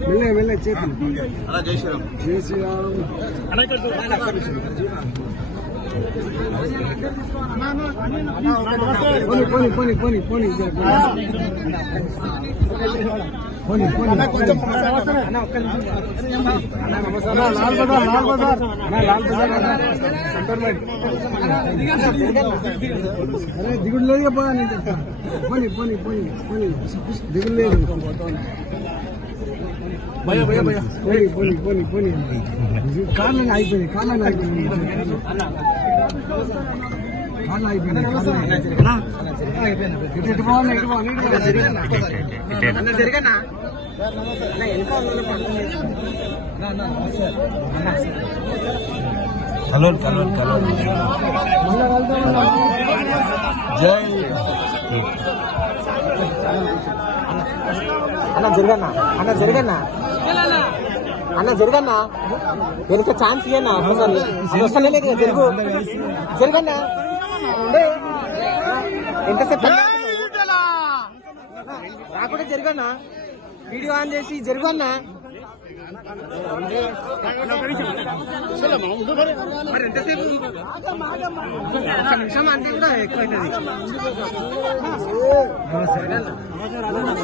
Mellea mellea చేతులు అలా జై శ్రీరామ్ జై శ్రీరామ్ లాల్ బజార్ లాల్ బజార్ లాల్ బజార్ అరే దిగుడు లేదు పోనీ పోనీ పోనీ పోనీ దిగుడు లేదు భయ భయ భయ. పోనీ పోనీ పోనీ పోనీ. కార్లని అయిపోయింది కార్లని అయిపోయింది కార్లు అయిపోయింది హలో మళ్ళా వెళ్తాం జై అన్న జరగన్నా అన్న జరగన్నా అన్న జరగన్నా. వెనుక ఛాన్స్ ఇయ్యన్నా లేదు జరుగు. జరగన్నా. ఎంతసేపు రాకుండా జరగన్నా. వీడియో ఆన్ చేసి జరుగన్నా. మరి ఎంతసేపు? ఒక్క నిమిషం అంటే కూడా ఎక్కువ అవుతుంది